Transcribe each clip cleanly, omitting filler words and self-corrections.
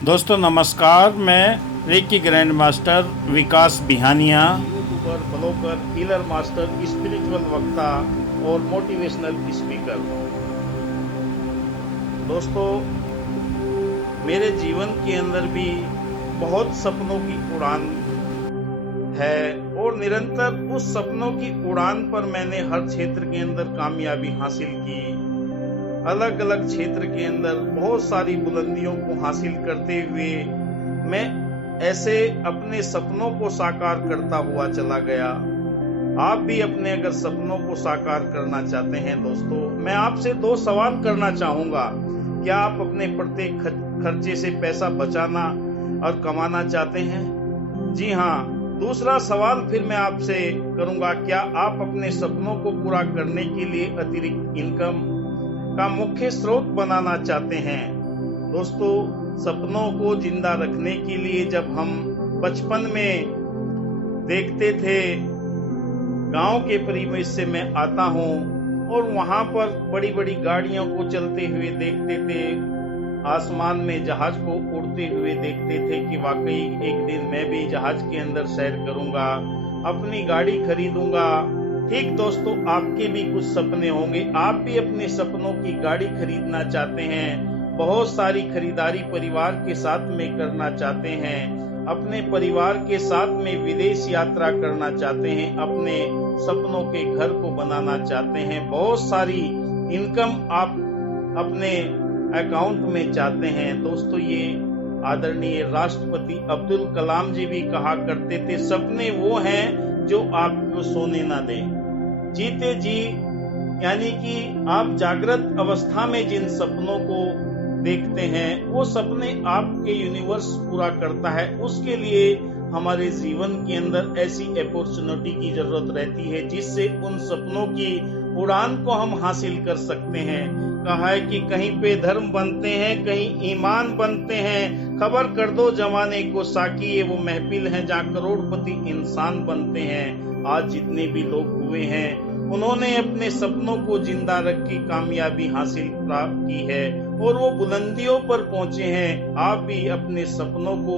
दोस्तों नमस्कार, मैं reiki grand master Vikas Bihania, youtuber, blogger, healer master, spiritual वक्ता और मोटिवेशनल स्पीकर। दोस्तों, मेरे जीवन के अंदर भी बहुत सपनों की उड़ान है और निरंतर उस सपनों की उड़ान पर मैंने हर क्षेत्र के अंदर कामयाबी हासिल की। अलग अलग क्षेत्र के अंदर बहुत सारी बुलंदियों को हासिल करते हुए मैं ऐसे अपने सपनों को साकार करता हुआ चला गया। आप भी अपने अगर सपनों को साकार करना चाहते हैं दोस्तों, मैं आपसे 2 सवाल करना चाहूंगा। क्या आप अपने प्रत्येक खर्चे से पैसा बचाना और कमाना चाहते हैं? जी हाँ। दूसरा सवाल फिर मैं आपसे करूंगा, क्या आप अपने सपनों को पूरा करने के लिए अतिरिक्त इनकम का मुख्य स्रोत बनाना चाहते हैं? दोस्तों, सपनों को जिंदा रखने के लिए जब हम बचपन में देखते थे, गांव के परिवेश से मैं आता हूं और वहां पर बड़ी बड़ी गाड़ियों को चलते हुए देखते थे, आसमान में जहाज को उड़ते हुए देखते थे कि वाकई एक दिन मैं भी जहाज के अंदर सैर करूंगा, अपनी गाड़ी खरीदूंगा। ठीक दोस्तों, आपके भी कुछ सपने होंगे, आप भी अपने सपनों की गाड़ी खरीदना चाहते हैं, बहुत सारी खरीदारी परिवार के साथ में करना चाहते हैं, अपने परिवार के साथ में विदेश यात्रा करना चाहते हैं, अपने सपनों के घर को बनाना चाहते हैं, बहुत सारी इनकम आप अपने अकाउंट में चाहते हैं। दोस्तों, ये आदरणीय राष्ट्रपति अब्दुल कलाम जी भी कहा करते थे, सपने वो हैं जो आपको सोने ना दें। जीते जी, यानी कि आप जागृत अवस्था में जिन सपनों को देखते हैं, वो सपने आपके यूनिवर्स पूरा करता है। उसके लिए हमारे जीवन के अंदर ऐसी अपॉर्चुनिटी की जरूरत रहती है जिससे उन सपनों की उड़ान को हम हासिल कर सकते हैं। कहा है कि कहीं पे धर्म बनते हैं, कहीं ईमान बनते हैं, खबर कर दो जमाने को साकी, ये वो महफिल है जहाँ करोड़पति इंसान बनते हैं। आज जितने भी लोग हुए हैं, उन्होंने अपने सपनों को जिंदा रख के कामयाबी हासिल प्राप्त की है और वो बुलंदियों पर पहुंचे हैं। आप भी अपने सपनों को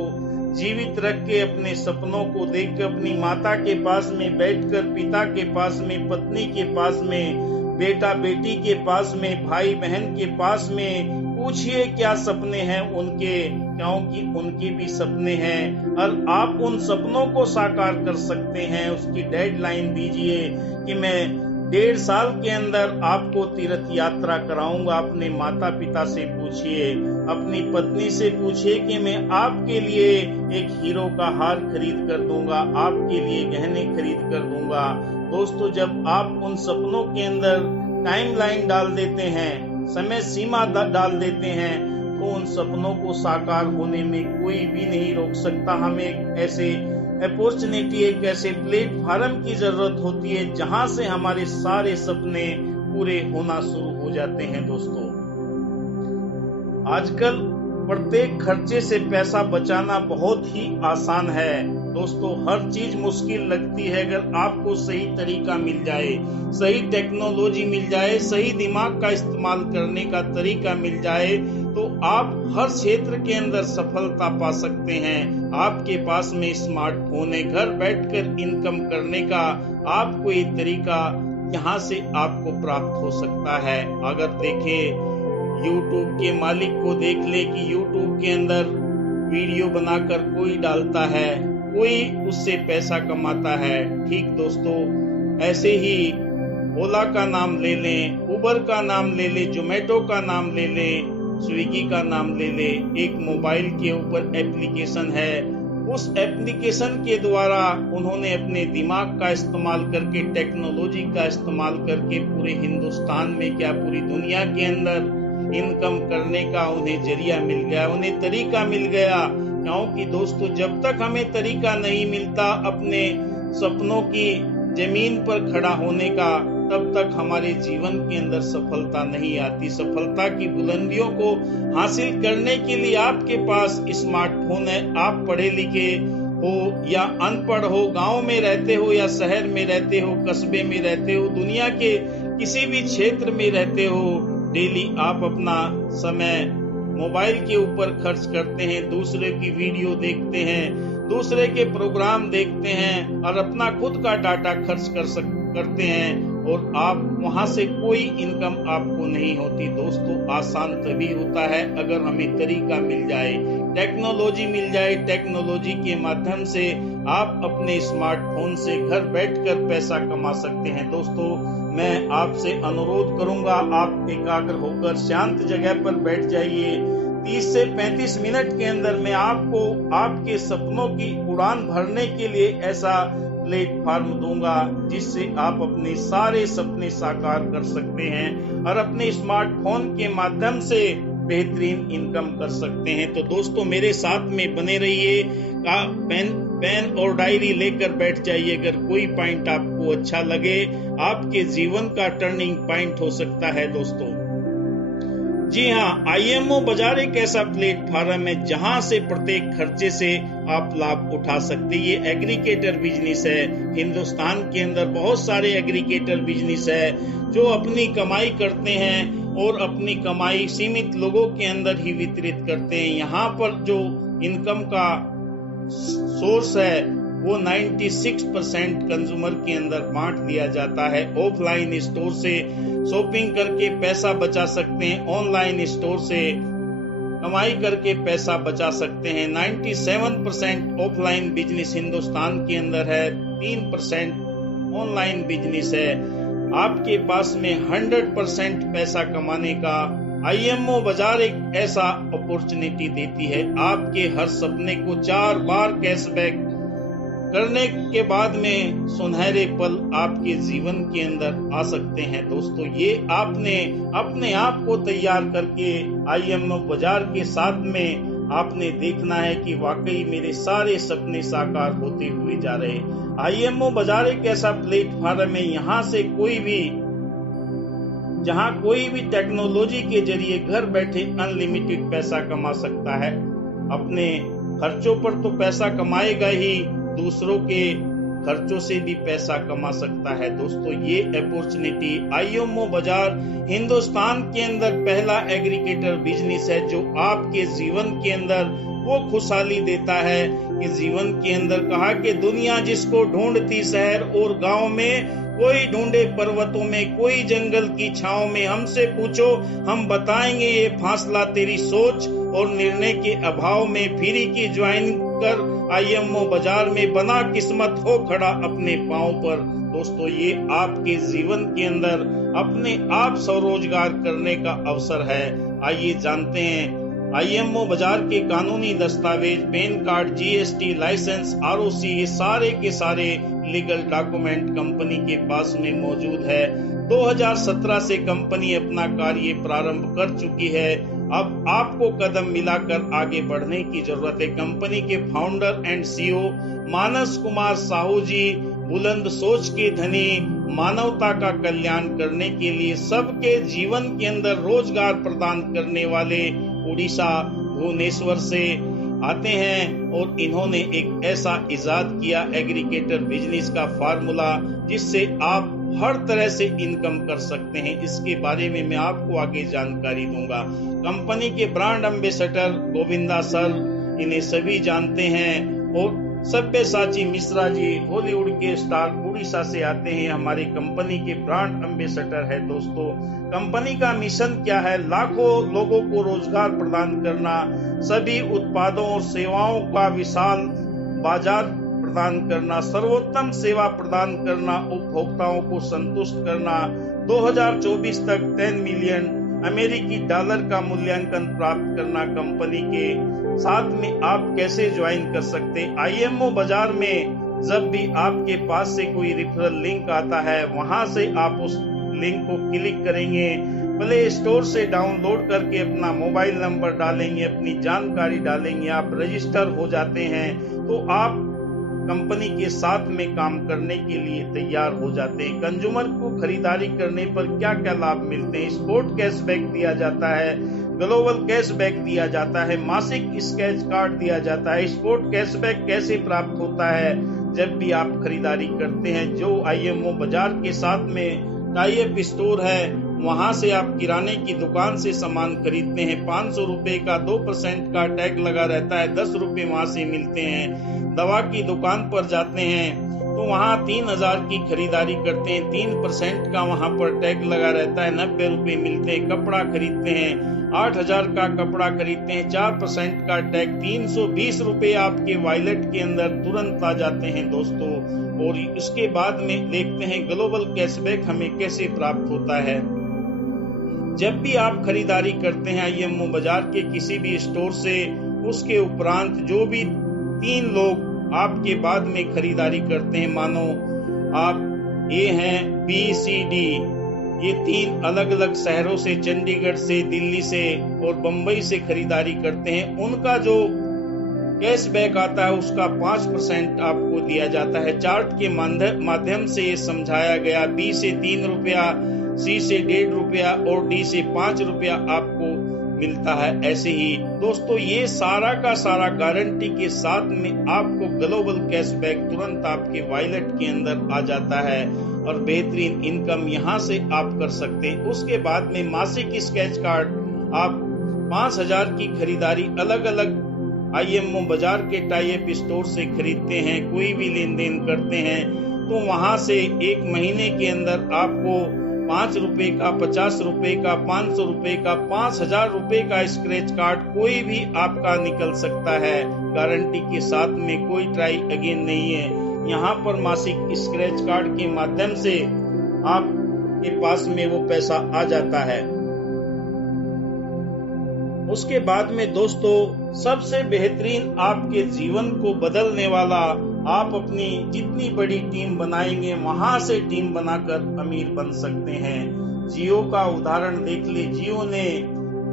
जीवित रख के, अपने सपनों को देख के, अपनी माता के पास में बैठकर, पिता के पास में, पत्नी के पास में, बेटा बेटी के पास में, भाई बहन के पास में पूछिए क्या सपने हैं उनके, क्योंकि उनके भी सपने हैं और आप उन सपनों को साकार कर सकते हैं। उसकी डेडलाइन दीजिए कि मैं 1.5 साल के अंदर आपको तीर्थ यात्रा कराऊंगा। अपने माता पिता से पूछिए, अपनी पत्नी से पूछिए कि मैं आपके लिए एक हीरो का हार खरीद कर दूंगा, आपके लिए गहने खरीद कर दूंगा। दोस्तों, जब आप उन सपनों के अंदर टाइमलाइन डाल देते हैं, समय सीमा डाल देते हैं, तो उन सपनों को साकार होने में कोई भी नहीं रोक सकता। हमें एक ऐसे अपॉर्चुनिटी, एक ऐसे प्लेटफॉर्म की जरूरत होती है जहां से हमारे सारे सपने पूरे होना शुरू हो जाते हैं। दोस्तों, आजकल प्रत्येक खर्चे से पैसा बचाना बहुत ही आसान है। दोस्तों, हर चीज मुश्किल लगती है, अगर आपको सही तरीका मिल जाए, सही टेक्नोलॉजी मिल जाए, सही दिमाग का इस्तेमाल करने का तरीका मिल जाए, तो आप हर क्षेत्र के अंदर सफलता पा सकते हैं। आपके पास में स्मार्टफोन है, घर बैठकर इनकम करने का आपको ये तरीका यहाँ से आपको प्राप्त हो सकता है। अगर देखें, यूट्यूब के मालिक को देख ले कि यूट्यूब के अंदर वीडियो बनाकर कोई डालता है, कोई उससे पैसा कमाता है। ठीक दोस्तों, ऐसे ही ओला का नाम ले लें, उबर का नाम ले लें, जोमेटो का नाम ले लें, स्विगी का नाम ले लें। एक मोबाइल के ऊपर एप्लीकेशन है, उस एप्लीकेशन के द्वारा उन्होंने अपने दिमाग का इस्तेमाल करके, टेक्नोलॉजी का इस्तेमाल करके पूरे हिंदुस्तान में क्या पूरी दुनिया के अंदर इनकम करने का उन्हें जरिया मिल गया, उन्हें तरीका मिल गया। क्योंकि दोस्तों, जब तक हमें तरीका नहीं मिलता अपने सपनों की जमीन पर खड़ा होने का, तब तक हमारे जीवन के अंदर सफलता नहीं आती। सफलता की बुलंदियों को हासिल करने के लिए आपके पास स्मार्टफोन है। आप पढ़े लिखे हो या अनपढ़ हो, गांव में रहते हो या शहर में रहते हो, कस्बे में रहते हो, दुनिया के किसी भी क्षेत्र में रहते हो, डेली आप अपना समय मोबाइल के ऊपर खर्च करते हैं, दूसरे की वीडियो देखते हैं, दूसरे के प्रोग्राम देखते हैं और अपना खुद का डाटा खर्च करते हैं और आप वहां से कोई इनकम आपको नहीं होती। दोस्तों, आसान तभी होता है अगर हमें तरीका मिल जाए, टेक्नोलॉजी मिल जाए। टेक्नोलॉजी के माध्यम से आप अपने स्मार्टफोन से घर बैठकर पैसा कमा सकते हैं। दोस्तों, मैं आपसे अनुरोध करूंगा, आप एकाग्र होकर शांत जगह पर बैठ जाइए। 30 से 35 मिनट के अंदर मैं आपको आपके सपनों की उड़ान भरने के लिए ऐसा प्लेटफॉर्म दूंगा जिससे आप अपने सारे सपने साकार कर सकते हैं और अपने स्मार्टफोन के माध्यम से बेहतरीन इनकम कर सकते हैं। तो दोस्तों, मेरे साथ में बने रहिए, पेन और डायरी लेकर बैठ जाइए। अगर कोई पॉइंट आपको अच्छा लगे, आपके जीवन का टर्निंग पॉइंट हो सकता है। दोस्तों, जी हाँ, IMO बाजार एक ऐसा प्लेटफॉर्म है जहां से प्रत्येक खर्चे से आप लाभ उठा सकते हैं। ये एग्रीगेटर बिजनेस है। हिंदुस्तान के अंदर बहुत सारे एग्रीगेटर बिजनेस है जो अपनी कमाई करते हैं और अपनी कमाई सीमित लोगों के अंदर ही वितरित करते हैं। यहाँ पर जो इनकम का सोर्स है वो 96% कंज्यूमर के अंदर बांट दिया जाता है। ऑफलाइन स्टोर से शॉपिंग करके पैसा बचा सकते हैं, ऑनलाइन स्टोर से कमाई करके पैसा बचा सकते हैं। 97% ऑफलाइन बिजनेस हिंदुस्तान के अंदर है, 3% ऑनलाइन बिजनेस है। आपके पास में 100% पैसा कमाने का IMO बाजार एक ऐसा अपॉर्चुनिटी देती है। आपके हर सपने को 4 बार कैशबैक करने के बाद में सुनहरे पल आपके जीवन के अंदर आ सकते हैं। दोस्तों, ये आपने अपने आप को तैयार करके IMO बाजार के साथ में आपने देखना है कि वाकई मेरे सारे सपने साकार होते हुए जा रहे हैं। IMO बाजार एक ऐसा प्लेटफॉर्म है जहां कोई भी टेक्नोलॉजी के जरिए घर बैठे अनलिमिटेड पैसा कमा सकता है। अपने खर्चों पर तो पैसा कमाएगा ही, दूसरों के खर्चों से भी पैसा कमा सकता है। दोस्तों, ये अपॉर्चुनिटी IMO बाजार हिंदुस्तान के अंदर पहला एग्रीगेटर बिजनेस है जो आपके जीवन के अंदर वो खुशहाली देता है कि जीवन के अंदर कहा कि दुनिया जिसको ढूंढती शहर और गांव में, कोई ढूंढे पर्वतों में, कोई जंगल की छांव में, हमसे पूछो हम बताएंगे ये फासला तेरी सोच और निर्णय के अभाव में। फ्री की ज्वाइन कर IMO बाजार में, बना किस्मत हो खड़ा अपने पांव पर। दोस्तों, ये आपके जीवन के अंदर अपने आप स्वरोजगार करने का अवसर है। आइए जानते हैं IMO बाजार के कानूनी दस्तावेज, PAN card, GST licence, ROC, ये सारे के सारे लीगल डॉक्यूमेंट कंपनी के पास में मौजूद है। 2017 से कंपनी अपना कार्य प्रारंभ कर चुकी है। अब आपको कदम मिलाकर आगे बढ़ने की जरूरत है। कंपनी के फाउंडर एंड CEO मानस कुमार साहू जी बुलंद सोच के धनी, मानवता का कल्याण करने के लिए सबके जीवन के अंदर रोजगार प्रदान करने वाले उड़ीसा भुवनेश्वर से आते हैं और इन्होंने एक ऐसा इजाद किया एग्रीगेटर बिजनेस का फार्मूला जिससे आप हर तरह से इनकम कर सकते हैं। इसके बारे में मैं आपको आगे जानकारी दूंगा। कंपनी के ब्रांड एम्बेसडर गोविंदा सर, इन्हें सभी जानते हैं, और सब्यसाची मिश्रा जी बॉलीवुड के स्टार उड़ीसा से आते हैं, हमारी कंपनी के ब्रांड एम्बेसडर है। दोस्तों, कंपनी का मिशन क्या है? लाखों लोगों को रोजगार प्रदान करना, सभी उत्पादों और सेवाओं का विशाल बाजार प्रदान करना, सर्वोत्तम सेवा प्रदान करना, उपभोक्ताओं को संतुष्ट करना, 2024 तक 10 मिलियन अमेरिकी डॉलर का मूल्यांकन प्राप्त करना। कंपनी के साथ में आप कैसे ज्वाइन कर सकते हैं? IMO बाजार में जब भी आपके पास से कोई रेफरल लिंक आता है, वहां से आप उस लिंक को क्लिक करेंगे, प्ले स्टोर से डाउनलोड करके अपना मोबाइल नंबर डालेंगे, अपनी जानकारी डालेंगे, आप रजिस्टर हो जाते हैं, तो आप कंपनी के साथ में काम करने के लिए तैयार हो जाते हैं। कंज्यूमर को खरीदारी करने पर क्या क्या लाभ मिलते हैं? स्पोर्ट कैशबैक दिया जाता है, ग्लोबल कैशबैक दिया जाता है, मासिक स्क्रैच कार्ड दिया जाता है। स्पोर्ट कैशबैक कैसे प्राप्त होता है? जब भी आप खरीदारी करते हैं, जो IMO बाजार के साथ में टाई अप स्टोर है वहां से आप किराने की दुकान से सामान खरीदते हैं, 500 रुपए का 2% का टैग लगा रहता है, 10 रुपए वहां से मिलते हैं। दवा की दुकान पर जाते हैं तो वहां 3000 की खरीदारी करते हैं, 3% का वहां पर टैग लगा रहता है, 90 रुपए मिलते हैं। कपड़ा खरीदते हैं, 8000 का कपड़ा खरीदते हैं, 4% का टैग 320 रुपए आपके वॉलेट के अंदर तुरंत आ जाते हैं दोस्तों। और उसके बाद में देखते हैं ग्लोबल कैशबैक हमें कैसे प्राप्त होता है। जब भी आप खरीदारी करते हैं IMO बाजार के किसी भी स्टोर से, उसके उपरांत जो भी 3 लोग आपके बाद में खरीदारी करते हैं, मानो आप A हैं, B, C, D, ये 3 अलग अलग शहरों से, चंडीगढ़ से, दिल्ली से और बंबई से खरीदारी करते हैं, उनका जो कैशबैक आता है उसका 5% आपको दिया जाता है। चार्ट के माध्यम से ये समझाया गया, B से 3 रुपया, C से 1.5 रुपया और D से 5 रुपया आपको मिलता है। ऐसे ही दोस्तों ये सारा का सारा गारंटी के साथ में आपको ग्लोबल कैशबैक तुरंत आपके वॉलेट के अंदर आ जाता है और बेहतरीन इनकम यहां से आप कर सकते हैं। उसके बाद में मासिक स्क्रैच कार्ड आप 5000 की खरीदारी अलग अलग IMO बाजार के टाई अप स्टोर से खरीदते हैं, कोई भी लेन देन करते हैं तो वहां से एक महीने के अंदर आपको 5 रुपए का, 50 रुपए का, 500 रुपए का, 5000 रुपए का स्क्रैच कार्ड कोई भी आपका निकल सकता है, गारंटी के साथ में, कोई ट्राई अगेन नहीं है। यहाँ पर मासिक स्क्रैच कार्ड के माध्यम से आपके पास में वो पैसा आ जाता है। उसके बाद में दोस्तों सबसे बेहतरीन आपके जीवन को बदलने वाला, आप अपनी जितनी बड़ी टीम बनाएंगे वहां से टीम बनाकर अमीर बन सकते हैं। जियो का उदाहरण देख ले, जियो ने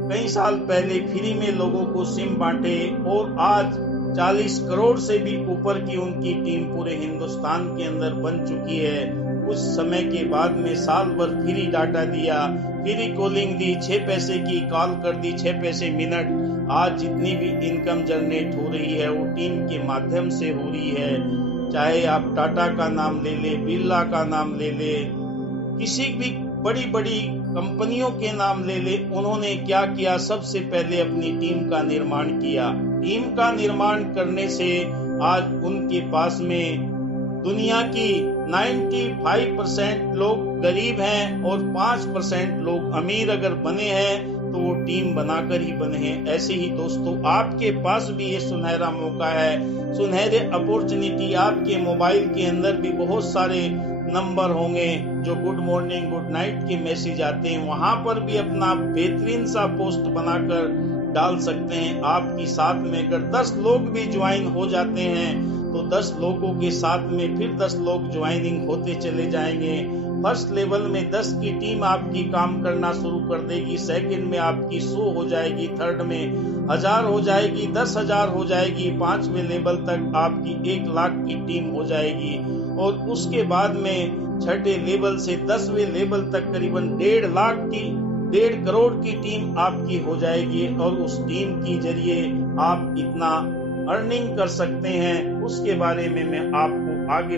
कई साल पहले फ्री में लोगों को सिम बांटे और आज 40 करोड़ से भी ऊपर की उनकी टीम पूरे हिंदुस्तान के अंदर बन चुकी है। उस समय के बाद में साल भर फ्री डाटा दिया, फ्री कॉलिंग दी, 6 पैसे की कॉल कर दी, 6 पैसे मिनट। आज जितनी भी इनकम जनरेट हो रही है वो टीम के माध्यम से हो रही है। चाहे आप टाटा का नाम ले ले, बिरला का नाम ले ले, किसी भी बड़ी बड़ी कंपनियों के नाम ले ले, उन्होंने क्या किया, सबसे पहले अपनी टीम का निर्माण किया। टीम का निर्माण करने से आज उनके पास में दुनिया की 95% लोग गरीब हैं और 5% लोग अमीर अगर बने हैं तो वो टीम बनाकर ही बने हैं। ऐसे ही दोस्तों आपके पास भी ये सुनहरा मौका है, सुनहरे अपॉर्चुनिटी। आपके मोबाइल के अंदर भी बहुत सारे नंबर होंगे जो गुड मॉर्निंग गुड नाइट के मैसेज आते हैं, वहां पर भी अपना बेहतरीन सा पोस्ट बनाकर डाल सकते हैं। आपकी साथ में अगर 10 लोग भी ज्वाइन हो जाते हैं तो 10 लोगों के साथ में फिर 10 लोग ज्वाइनिंग होते चले जाएंगे। फर्स्ट लेवल में 10 की टीम आपकी काम करना शुरू कर देगी, सेकंड में आपकी 100 हो जाएगी, थर्ड में 1000 हो जाएगी, 10,000 हो जाएगी, 5वें लेवल तक आपकी 1 लाख की टीम हो जाएगी और उसके बाद में 6ठे लेवल से 10वें लेवल तक करीबन 1.5 करोड़ की टीम आपकी हो जाएगी और उस टीम की जरिए आप इतना अर्निंग कर सकते हैं। उसके बारे में मैं आपको आगे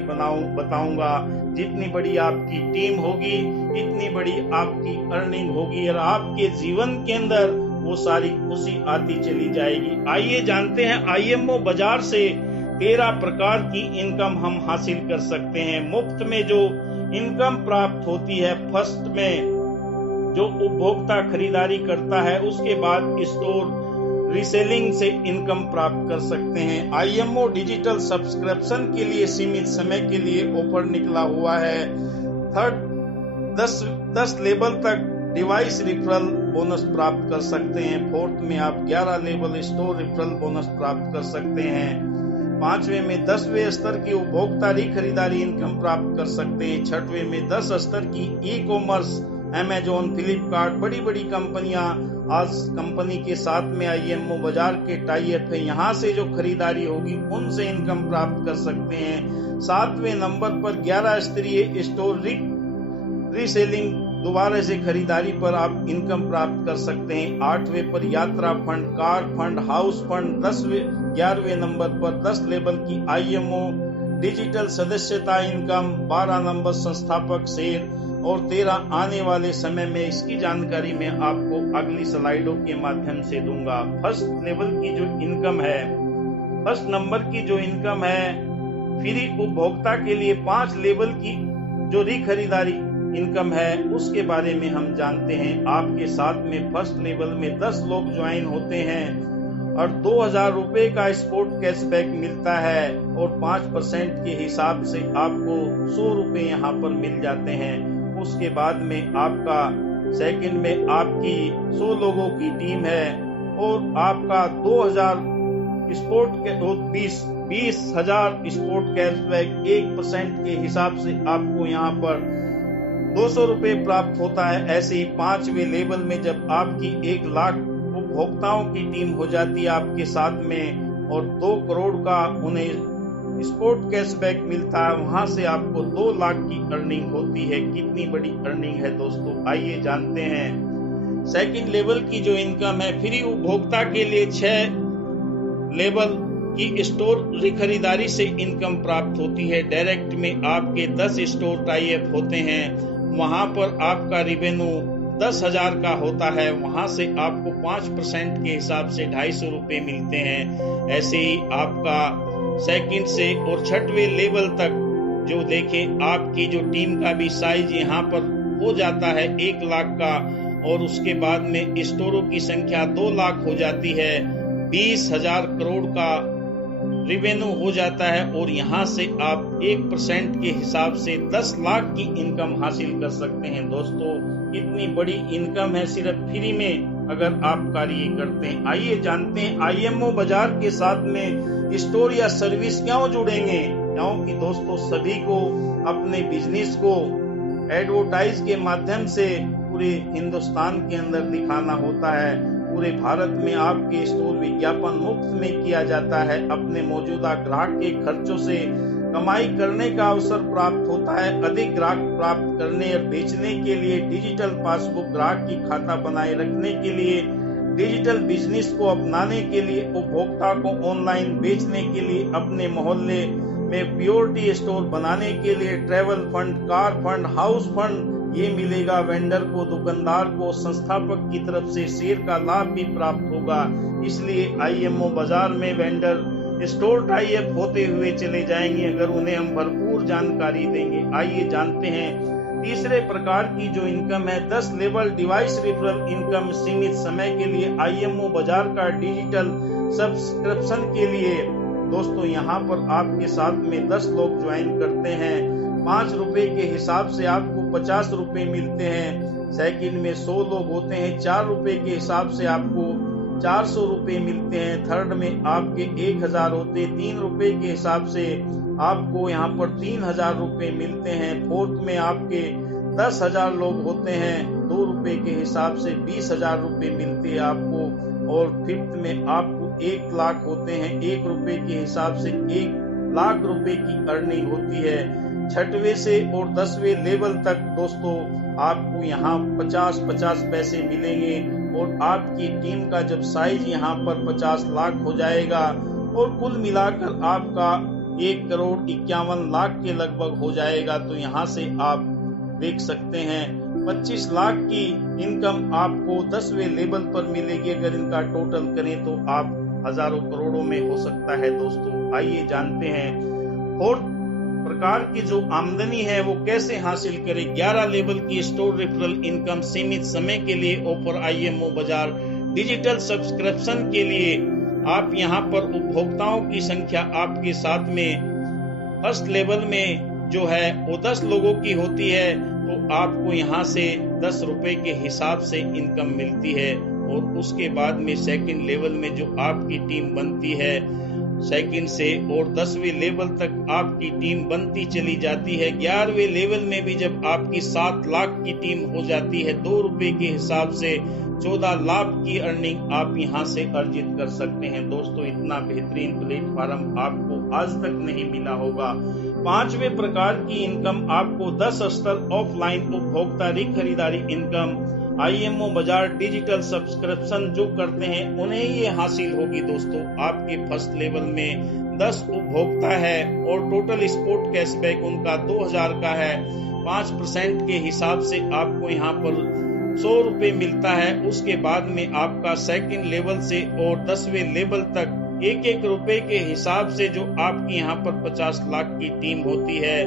बताऊंगा। जितनी बड़ी आपकी टीम होगी इतनी बड़ी आपकी अर्निंग होगी और आपके जीवन के अंदर वो सारी खुशी आती चली जाएगी। आइए जानते हैं IMO बाजार से 13 प्रकार की इनकम हम हासिल कर सकते हैं। मुफ्त में जो इनकम प्राप्त होती है, फर्स्ट में जो उपभोक्ता खरीदारी करता है, उसके बाद स्टोर रीसेलिंग से इनकम प्राप्त कर सकते हैं। IMO डिजिटल सब्सक्रिप्शन के लिए सीमित समय के लिए ऑफर निकला हुआ है। थर्ड 10 लेवल तक डिवाइस रिफरल बोनस प्राप्त कर सकते हैं। फोर्थ में आप 11 लेवल स्टोर रिफरल बोनस प्राप्त कर सकते हैं। 5वें में 10वें स्तर की उपभोक्ता खरीदारी इनकम प्राप्त कर सकते हैं। 6वें में 10 स्तर की ई-कॉमर्स, अमेजोन, फ्लिपकार्ट, बड़ी बड़ी कंपनियां आज कंपनी के साथ में IMO बाजार के टाई अप है, यहाँ से जो खरीदारी होगी उनसे इनकम प्राप्त कर सकते हैं। 7वें नंबर पर 11 स्तरीय स्टोर रीसेलिंग, दोबारा से खरीदारी पर आप इनकम प्राप्त कर सकते हैं। 8वें पर यात्रा fund, car fund, house fund. 11वें नंबर पर 10 लेवल की IMO डिजिटल सदस्यता इनकम। 12 नंबर संस्थापक शेयर। और 13 आने वाले समय में इसकी जानकारी मैं आपको अगली स्लाइडों के माध्यम से दूंगा। फर्स्ट लेवल की जो इनकम है, फर्स्ट नंबर की जो इनकम है फ्री उपभोक्ता के लिए 5 लेवल की जो खरीदारी इनकम है उसके बारे में हम जानते हैं। आपके साथ में फर्स्ट लेवल में 10 लोग ज्वाइन होते हैं और 2000 रुपए का स्पोर्ट कैशबैक मिलता है और 5% के हिसाब से आपको 100 रुपए यहाँ पर मिल जाते हैं। उसके बाद में आपका सेकंड में आपकी 100 लोगों की टीम है और आपका 2000 स्पोर्ट के 20,000 स्पोर्ट कैशबैक 1% के हिसाब से आपको यहाँ पर 200 रुपए प्राप्त होता है। ऐसे ही 5वें लेवल में जब आपकी 1 लाख उपभोक्ताओं की टीम हो जाती है आपके साथ में और 2 करोड़ का उन्हें स्पोर्ट कैशबैक मिलता है, वहां से आपको 2 लाख की अर्निंग होती है। कितनी बड़ी अर्निंग है दोस्तों, आइए जानते हैं। सेकंड लेवल की जो इनकम है फ्री उपभोक्ता के लिए 6 लेवल की स्टोर खरीदारी से इनकम प्राप्त होती है। डायरेक्ट में आपके 10 स्टोर टाई अप होते हैं, वहां पर आपका रेवेन्यू 10,000 का होता है, वहां से आपको 5% के हिसाब से 250 रुपए मिलते हैं। ऐसे ही आपका सेकंड से और 6वें लेवल तक जो देखें आपकी जो टीम का भी साइज यहाँ पर हो जाता है 1 लाख का और उसके बाद में स्टोरों की संख्या 2 लाख हो जाती है। 20,000 करोड़ का रेवेन्यू हो जाता है और यहाँ से आप 1% के हिसाब से 10 लाख की इनकम हासिल कर सकते हैं। दोस्तों इतनी बड़ी इनकम है सिर्फ फ्री में अगर आप कार्य करते हैं। आइए जानते हैं आईएमओ बाजार के साथ में स्टोर या सर्विस क्यों जुड़ेंगे। क्योंकि दोस्तों सभी को अपने बिजनेस को एडवर्टाइज के माध्यम से पूरे हिंदुस्तान के अंदर दिखाना होता है। पूरे भारत में आपके स्टोर विज्ञापन मुफ्त में किया जाता है। अपने मौजूदा ग्राहक के खर्चों से कमाई करने का अवसर प्राप्त होता है। अधिक ग्राहक प्राप्त करने और बेचने के लिए डिजिटल पासबुक, ग्राहक की खाता बनाए रखने के लिए, डिजिटल बिजनेस को अपनाने के लिए, उपभोक्ता को ऑनलाइन बेचने के लिए, अपने मोहल्ले में प्योरिटी स्टोर बनाने के लिए, travel fund, car fund, house fund ये मिलेगा। वेंडर को, दुकानदार को, संस्थापक की तरफ से शेयर का लाभ भी प्राप्त होगा। इसलिए आईएमओ बाजार में वेंडर स्टोर टाई अप होते हुए चले जाएंगे अगर उन्हें हम भरपूर जानकारी देंगे। आइए जानते हैं तीसरे प्रकार की जो इनकम है 10 लेवल डिवाइस रेफरल इनकम। सीमित समय के लिए आईएमओ बाजार का डिजिटल सब्सक्रिप्शन के लिए दोस्तों यहाँ पर आपके साथ में 10 लोग ज्वाइन करते हैं। 5 रुपए के हिसाब से आपको 50 रुपए मिलते हैं। सेकंड में 100 लोग होते हैं, 4 रुपए के हिसाब से आपको 400 रुपए मिलते हैं। थर्ड में आपके 1000 होते, 3 रुपए के हिसाब से आपको यहाँ पर 3000 रुपए मिलते हैं। फोर्थ में आपके 10,000 लोग होते हैं, 2 रुपए के हिसाब से 20,000 रुपए मिलते हैं आपको। और फिफ्थ में आपको 1 लाख होते हैं, 1 रुपए के हिसाब से 1 लाख रुपए की अर्निंग होती है। 6वें से और 10वें लेवल तक दोस्तों आपको यहाँ 50-50 पैसे मिलेंगे और आपकी टीम का जब साइज यहाँ पर 50 लाख हो जाएगा और कुल मिलाकर आपका 1 करोड़ 51 लाख के लगभग हो जाएगा तो यहाँ से आप देख सकते हैं 25 लाख की इनकम आपको 10वें लेवल पर मिलेगी। अगर इनका टोटल करें तो आप हजारों करोड़ों में हो सकता है। दोस्तों आइए जानते हैं फोर्थ प्रकार की जो आमदनी है वो कैसे हासिल करें। 11 लेवल की स्टोर रेफरल इनकम सीमित समय के लिए ऑफर आईएमओ बाजार डिजिटल सब्सक्रिप्शन के लिए आप यहाँ पर उपभोक्ताओं की संख्या आपके साथ में फर्स्ट लेवल में जो है वो 10 लोगों की होती है तो आपको यहाँ से 10 रुपए के हिसाब से इनकम मिलती है। और उसके बाद में सेकंड लेवल में जो आपकी टीम बनती है सेकंड से और 10वें लेवल तक आपकी टीम बनती चली जाती है। 11वें लेवल में भी जब आपकी 7 लाख की टीम हो जाती है 2 रुपए के हिसाब से 14 लाख की अर्निंग आप यहां से अर्जित कर सकते हैं। दोस्तों इतना बेहतरीन प्लेटफॉर्म आपको आज तक नहीं मिला होगा। 5वें प्रकार की इनकम आपको 10 स्तर ऑफलाइन उपभोक्ता खरीदारी इनकम IMO बाजार डिजिटल सब्सक्रिप्शन जो करते हैं उन्हें ये हासिल होगी दोस्तों। आपके फर्स्ट लेवल में 10 उपभोक्ता है और टोटल स्पोर्ट कैशबैक उनका 2000 का है। 5% के हिसाब से आपको यहाँ पर 100 रुपए मिलता है। उसके बाद में आपका सेकंड लेवल से और 10वें लेवल तक 1-1 रुपए के हिसाब से जो आपकी यहाँ पर 50 लाख की टीम होती है,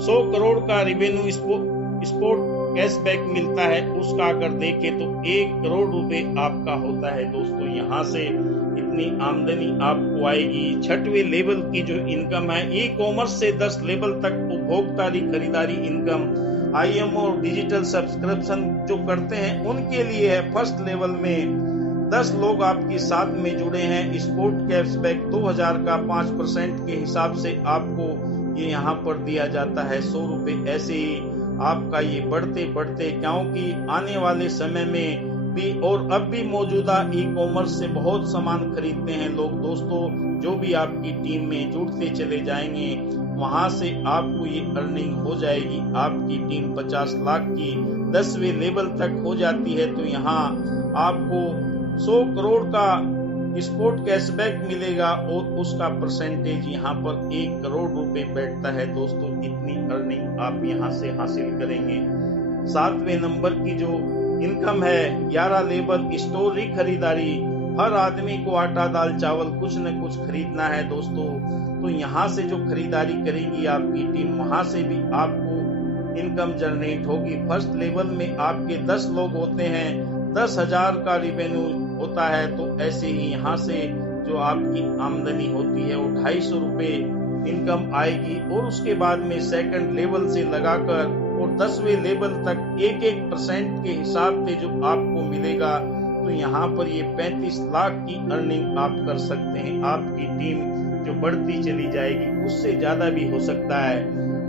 100 करोड़ का रिवेन्यू स्पोर्ट कैशबैक मिलता है। उसका अगर देखें तो 1 करोड़ रुपए आपका होता है दोस्तों। यहाँ से इतनी आमदनी आपको आएगी। 6वें लेवल की जो इनकम है, ई कॉमर्स से 10 लेवल तक उपभोक्ता खरीदारी इनकम IMO डिजिटल सब्सक्रिप्शन जो करते हैं उनके लिए है। फर्स्ट लेवल में 10 लोग आपके साथ में जुड़े हैं। स्पोर्ट कैशबैक 2000 का 5% के हिसाब से आपको ये यहाँ पर दिया जाता है 100 रुपए। ऐसे ही आपका ये बढ़ते बढ़ते, क्योंकि आने वाले समय में भी और अब भी मौजूदा ई कॉमर्स से बहुत सामान खरीदते हैं लोग दोस्तों। जो भी आपकी टीम में जुड़ते चले जाएंगे वहां से आपको ये अर्निंग हो जाएगी। आपकी टीम 50 लाख की 10वें लेवल तक हो जाती है तो यहाँ आपको 100 करोड़ का स्पोर्ट कैशबैक मिलेगा और उसका परसेंटेज यहाँ पर 1 करोड़ रुपए बैठता है दोस्तों। इतनी अर्निंग आप यहाँ से हासिल करेंगे। 7वें नंबर की जो इनकम है, 11 लेवल स्टोर खरीदारी। हर आदमी को आटा दाल चावल कुछ न कुछ खरीदना है दोस्तों, तो यहाँ से जो खरीदारी करेगी आपकी टीम, वहां से भी आपको इनकम जनरेट होगी। फर्स्ट लेवल में आपके 10 लोग होते हैं, 10,000 का रिवेन्यू होता है। तो ऐसे ही यहाँ से जो आपकी आमदनी होती है वो 250 रुपए इनकम आएगी। और उसके बाद में सेकंड लेवल से लगाकर और 10वें लेवल तक 1-1% के हिसाब से जो आपको मिलेगा, तो यहाँ पर ये 35 लाख की अर्निंग आप कर सकते हैं। आपकी टीम जो बढ़ती चली जाएगी उससे ज्यादा भी हो सकता है।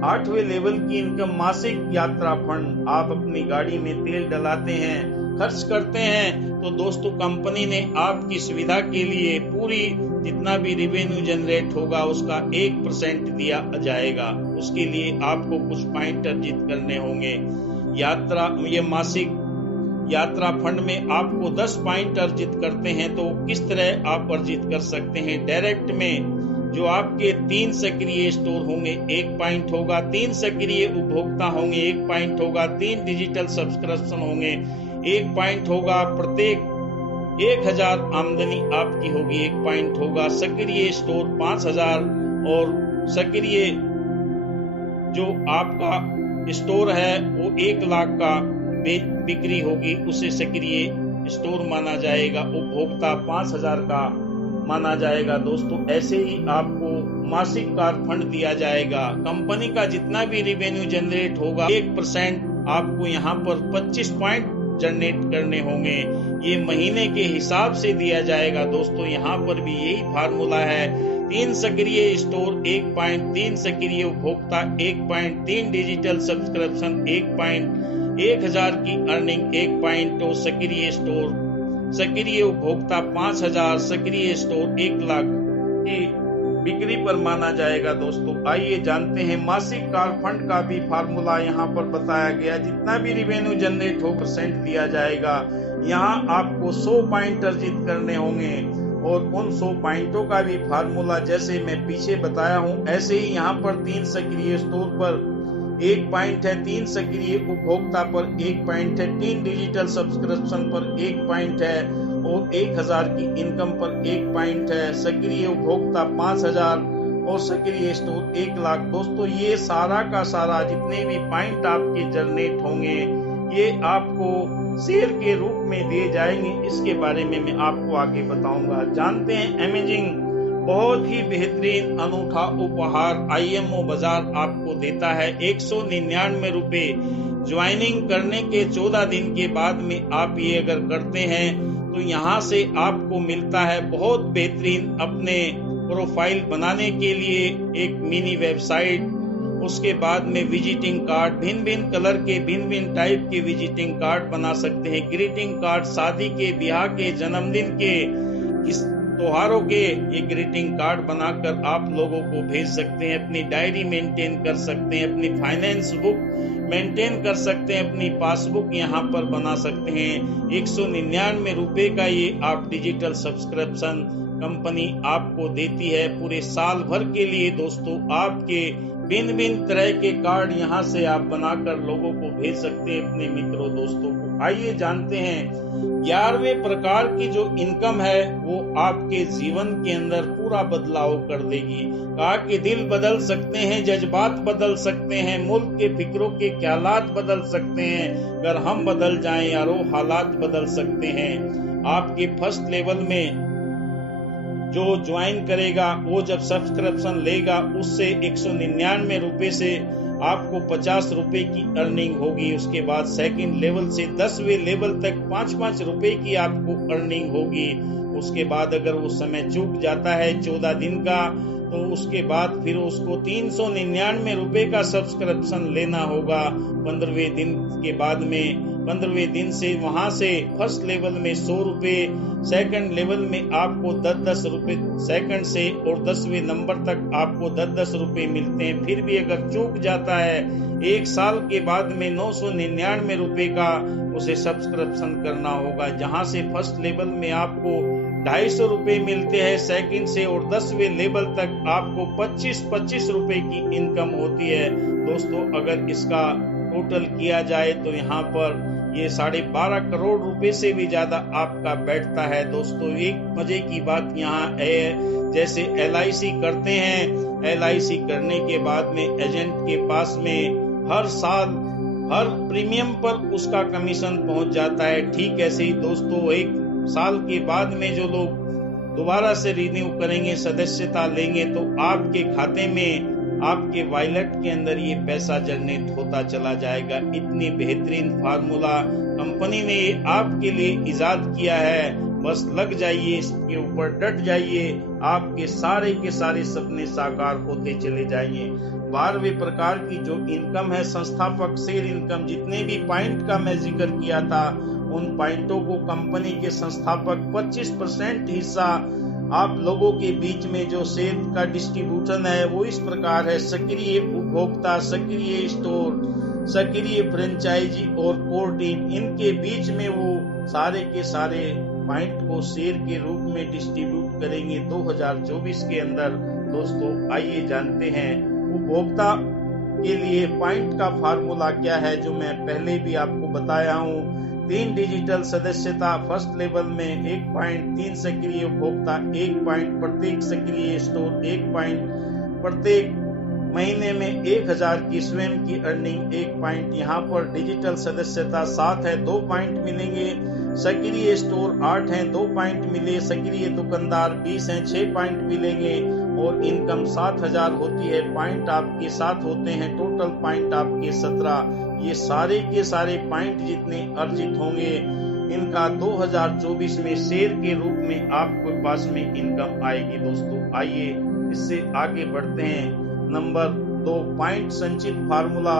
8वें लेवल की इनकम, मासिक यात्रा फंड। आप अपनी गाड़ी में तेल डलाते हैं, खर्च करते हैं, तो दोस्तों कंपनी ने आपकी सुविधा के लिए पूरी जितना भी रिवेन्यू जनरेट होगा उसका 1% दिया जाएगा। उसके लिए आपको कुछ पॉइंट अर्जित करने होंगे। ये मासिक यात्रा फंड में आपको 10 पॉइंट अर्जित करते हैं तो किस तरह आप अर्जित कर सकते हैं। डायरेक्ट में जो आपके 3 सक्रिय स्टोर होंगे 1 पॉइंट होगा, 3 सक्रिय उपभोक्ता होंगे 1 पॉइंट होगा, 3 डिजिटल सब्सक्रिप्शन होंगे 1 पॉइंट होगा, प्रत्येक 1000 आमदनी आपकी होगी 1 पॉइंट होगा। सक्रिय स्टोर 5000 और सक्रिय जो आपका स्टोर है वो 1 लाख का बिक्री होगी, उसे सक्रिय स्टोर माना जाएगा। उपभोक्ता 5000 का माना जाएगा दोस्तों। ऐसे ही आपको मासिक कार फंड दिया जाएगा। कंपनी का जितना भी रिवेन्यू जनरेट होगा 1% आपको यहाँ पर 25 पॉइंट जनरेट करने होंगे। ये महीने के हिसाब से दिया जाएगा दोस्तों। यहाँ पर भी यही फार्मूला है। 3 सक्रिय स्टोर 1 पॉइंट, 3 सक्रिय उपभोक्ता 1 पॉइंट, 3 डिजिटल सब्सक्रिप्शन 1 पॉइंट, 1000 की अर्निंग 1 पॉइंट। तो सक्रिय स्टोर, सक्रिय उपभोक्ता 5000, सक्रिय स्टोर 1 लाख की बिक्री पर माना जाएगा दोस्तों। आइए जानते हैं मासिक कार फंड का भी फार्मूला यहाँ पर बताया गया। जितना भी रिवेन्यू जनरेट हो % दिया जाएगा। यहाँ आपको 100 पॉइंट अर्जित करने होंगे और उन 100 पॉइंटों का भी फार्मूला जैसे मैं पीछे बताया हूँ ऐसे ही यहाँ पर 3 सक्रिय स्टोर पर 1 पॉइंट है, 3 सक्रिय उपभोक्ता पर 1 पॉइंट है, 3 डिजिटल सब्सक्रिप्शन पर 1 पॉइंट है और 1000 की इनकम पर 1 पॉइंट है। सक्रिय उपभोक्ता 5000 और सक्रिय स्टोर 1 लाख। दोस्तों ये सारा का सारा जितने भी पॉइंट आपके जनरेट होंगे ये आपको शेयर के रूप में दिए जाएंगे। इसके बारे में मैं आपको आगे बताऊंगा। जानते हैं अमेजिंग बहुत ही बेहतरीन अनूठा उपहार IMO बाजार आपको देता है। 199 रुपए ज्वाइनिंग करने के 14 दिन के बाद में आप ये अगर करते हैं तो यहाँ से आपको मिलता है बहुत बेहतरीन अपने प्रोफाइल बनाने के लिए एक मिनी वेबसाइट। उसके बाद में विजिटिंग कार्ड, भिन्न भिन्न कलर के भिन्न भिन्न टाइप के विजिटिंग कार्ड बना सकते हैं। ग्रीटिंग कार्ड, शादी के, ब्याह के, जन्मदिन के, इस त्योहारों के ये ग्रीटिंग कार्ड बनाकर आप लोगों को भेज सकते हैं। अपनी डायरी मेंटेन कर सकते हैं, अपनी फाइनेंस बुक मेंटेन कर सकते हैं, अपनी पासबुक यहाँ पर बना सकते हैं। 199 रुपए का ये आप डिजिटल सब्सक्रिप्शन कंपनी आपको देती है पूरे साल भर के लिए। दोस्तों, आपके भिन्न भिन्न तरह के कार्ड यहाँ से आप बनाकर लोगों को भेज सकते हैं, अपने मित्रों दोस्तों को। आइए जानते हैं 11वें प्रकार की जो इनकम है वो आपके जीवन के अंदर पूरा बदलाव कर देगी। कहा कि दिल बदल सकते हैं, जज्बात बदल सकते हैं, मुल्क के फिक्रों के ख्यालात बदल सकते हैं। अगर हम बदल जाएं यारो, हालात बदल सकते हैं। आपके फर्स्ट लेवल में जो ज्वाइन करेगा, वो जब सब्सक्रिप्शन लेगा, उससे 199 रुपए से आपको 50 रुपए की अर्निंग होगी। उसके बाद सेकंड लेवल से 10वें लेवल तक 5-5 रुपए की आपको अर्निंग होगी। उसके बाद अगर वो समय चूक जाता है 14 दिन का, तो उसके बाद फिर उसको 399 रुपए का सब्सक्रिप्शन लेना होगा 15वें दिन के बाद में। 15वें दिन से वहां से फर्स्ट लेवल में 100 रुपए, सेकंड लेवल में आपको 10-10 रुपए सेकंड से, और 10वें नंबर तक आपको 10-10 रुपए मिलते हैं। फिर भी अगर चूक जाता है 1 साल के बाद में 999 रुपए का उसे सब्सक्रिप्शन करना होगा। जहां से फर्स्ट लेवल में आपको 250 रुपए मिलते हैं सेकंड से, और 10वें लेवल तक आपको 25-25 रुपए की इनकम होती है। दोस्तों, अगर इसका टोटल किया जाए तो यहाँ पर ये 12.5 करोड़ रुपए से भी ज्यादा आपका बैठता है। दोस्तों, एक मजे की बात यहाँ है, जैसे LIC करते हैं, LIC करने के बाद में एजेंट के पास में हर साल हर प्रीमियम पर उसका कमीशन पहुंच जाता है। ठीक ऐसे ही दोस्तों, 1 साल के बाद में जो लोग दोबारा से रिन्यू करेंगे, सदस्यता लेंगे, तो आपके खाते में, आपके वॉलेट के अंदर ये पैसा जनरेट होता चला जाएगा। इतनी बेहतरीन फार्मूला कंपनी ने आपके लिए इजाद किया है। बस लग जाइए, इसके ऊपर डट जाइए, आपके सारे के सारे सपने साकार होते चले जाएंगे। 12वें प्रकार की जो इनकम है, संस्थापक शेयर इनकम। जितने भी पॉइंट का मैं जिक्र किया था, उन पॉइंटों को कंपनी के संस्थापक 25% हिस्सा आप लोगों के बीच में जो शेयर का डिस्ट्रीब्यूशन है वो इस प्रकार है: सक्रिय उपभोक्ता, सक्रिय स्टोर, सक्रिय फ्रेंचाइजी और कोर टीम। इनके बीच में वो सारे के सारे पॉइंट को शेयर के रूप में डिस्ट्रीब्यूट करेंगे 2024 के अंदर। दोस्तों, आइए जानते हैं उपभोक्ता के लिए पॉइंट का फार्मूला क्या है, जो मैं पहले भी आपको बताया हूँ। 3 डिजिटल सदस्यता फर्स्ट लेवल में 1 पॉइंट, 3 सक्रिय उपभोक्ता 1 पॉइंट, प्रत्येक सक्रिय स्टोर 1 पॉइंट, प्रत्येक महीने में 1000 की स्वयं की अर्निंग 1 पॉइंट। यहाँ पर डिजिटल सदस्यता 7 है, 2 पॉइंट मिलेंगे। सक्रिय स्टोर 8 है, 2 पॉइंट मिले। सक्रिय दुकानदार 20 है, 6 पॉइंट मिलेंगे। और इनकम 7000 होती है, पॉइंट आपके 7 होते हैं, टोटल पॉइंट आपके 17। ये सारे के सारे पॉइंट जितने अर्जित होंगे, इनका 2024 में शेयर के रूप में आपके पास में इनकम आएगी। दोस्तों, आइए इससे आगे बढ़ते हैं। नंबर 2 पॉइंट संचित फार्मूला,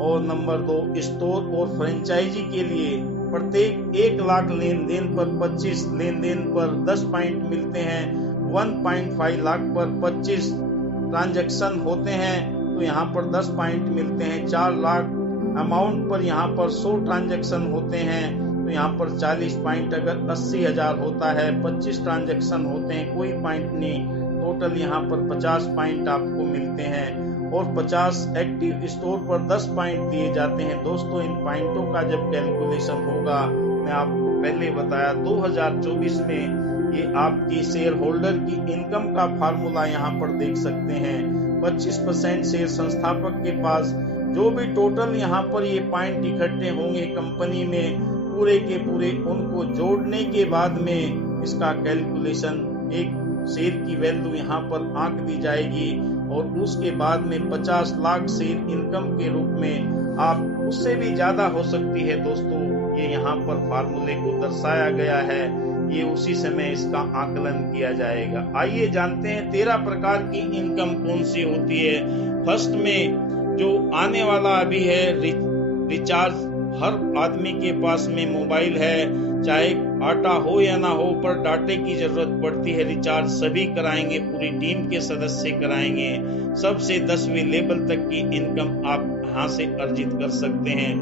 और नंबर 2 स्टोर और फ्रेंचाइजी के लिए प्रत्येक 1 लाख लेन देन पर 25 लेन देन पर 10 पॉइंट मिलते हैं। 1.5 लाख पर 25 ट्रांजैक्शन होते हैं तो यहाँ पर 10 पॉइंट मिलते हैं। 4 लाख अमाउंट पर यहाँ पर 100 ट्रांजैक्शन होते हैं तो यहाँ पर 40 पॉइंट। अगर 80,000 होता है, 25 ट्रांजैक्शन होते हैं, कोई पॉइंट नहीं, टोटल यहाँ पर 50 पॉइंट आपको मिलते हैं। और 50 एक्टिव स्टोर पर 10 पॉइंट दिए जाते हैं। दोस्तों, इन पॉइंटों का जब कैलकुलेशन होगा, मैं आपको पहले बताया 2024 में ये आपकी शेयर होल्डर की इनकम का फार्मूला यहाँ पर देख सकते हैं। 25% शेयर संस्थापक के पास, जो भी टोटल यहाँ पर ये पॉइंट इकट्ठे होंगे कंपनी में पूरे के पूरे, उनको जोड़ने के बाद में इसका कैलकुलेशन, एक शेयर की वैल्यू यहाँ पर आंक दी जाएगी। और उसके बाद में 50 लाख शेयर इनकम के रूप में आप, उससे भी ज्यादा हो सकती है दोस्तों, ये यहाँ पर फार्मूले को दर्शाया गया है। ये उसी समय इसका आकलन किया जाएगा। आइए जानते हैं 13 प्रकार की इनकम कौन सी होती है। फर्स्ट में जो आने वाला अभी है रिचार्ज। हर आदमी के पास में मोबाइल है, चाहे आटा हो या ना हो, पर डाटे की जरूरत पड़ती है। रिचार्ज सभी कराएंगे, पूरी टीम के सदस्य कराएंगे। सबसे 10वें लेवल तक की इनकम आप यहाँ से अर्जित कर सकते हैं।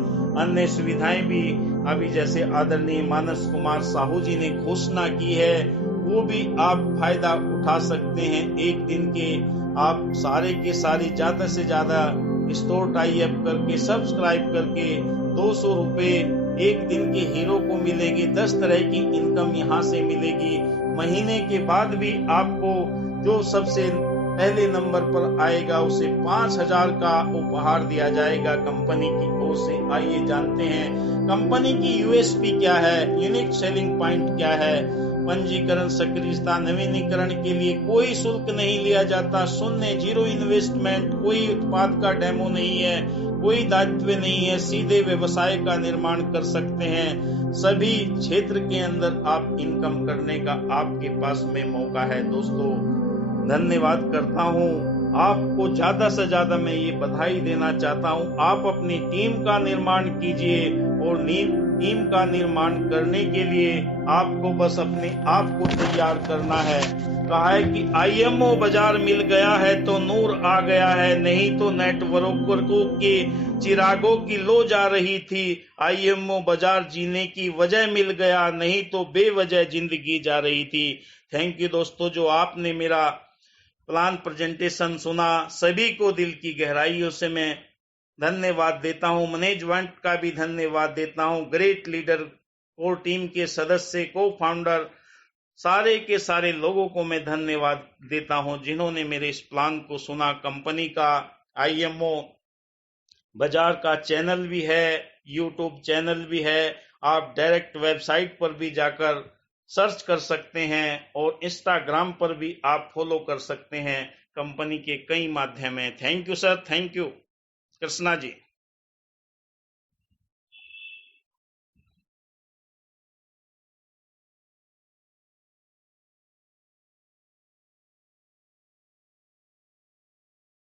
अन्य सुविधाएं भी अभी जैसे आदरणीय मानस कुमार साहू जी ने घोषणा की है, वो भी आप फायदा उठा सकते हैं। एक दिन के आप सारे के सारी ज्यादा से ज्यादा स्टोर टाई अप करके सब्सक्राइब करके 200 रुपए एक दिन के हीरो को मिलेगी। 10 तरह की इनकम यहाँ से मिलेगी। महीने के बाद भी आपको जो सबसे पहले नंबर पर आएगा उसे 5,000 का उपहार दिया जाएगा कंपनी की ओर से। आइए जानते हैं कंपनी की यूएसपी क्या है, यूनिक सेलिंग पॉइंट क्या है। पंजीकरण, सक्रियता, नवीनीकरण के लिए कोई शुल्क नहीं लिया जाता। शून्य, जीरो इन्वेस्टमेंट, कोई उत्पाद का डेमो नहीं है, कोई दायित्व नहीं है। सीधे व्यवसाय का निर्माण कर सकते हैं। सभी क्षेत्र के अंदर आप इनकम करने का आपके पास में मौका है। दोस्तों धन्यवाद करता हूँ आपको। ज्यादा से ज्यादा मैं ये बधाई देना चाहता हूँ। आप अपनी टीम का निर्माण कीजिए और टीम का निर्माण करने के लिए आपको बस अपने आप को तैयार करना है। कहा है कि आईएमओ बाजार मिल गया है तो नूर आ गया है, नहीं तो नेटवर्कों के चिरागों की लो जा रही थी। आईएमओ बाजार जीने की वजह मिल गया, नहीं तो बेवजह जिंदगी जा रही थी। थैंक यू दोस्तों, जो आपने मेरा प्लान प्रेजेंटेशन सुना, सभी को दिल की गहराइयों से मैं धन्यवाद देता हूं। मैनेजमेंट का भी धन्यवाद देता हूं। ग्रेट लीडर और टीम के सदस्य, को फाउंडर, सारे के सारे लोगों को मैं धन्यवाद देता हूं जिन्होंने मेरे इस प्लान को सुना। कंपनी का आईएमओ बाजार का चैनल भी है, यूट्यूब चैनल भी है। आप डायरेक्ट वेबसाइट पर भी जाकर सर्च कर सकते हैं और इंस्टाग्राम पर भी आप फॉलो कर सकते हैं। कंपनी के कई माध्यम हैं। Thank you sir, thank you Krishna ji.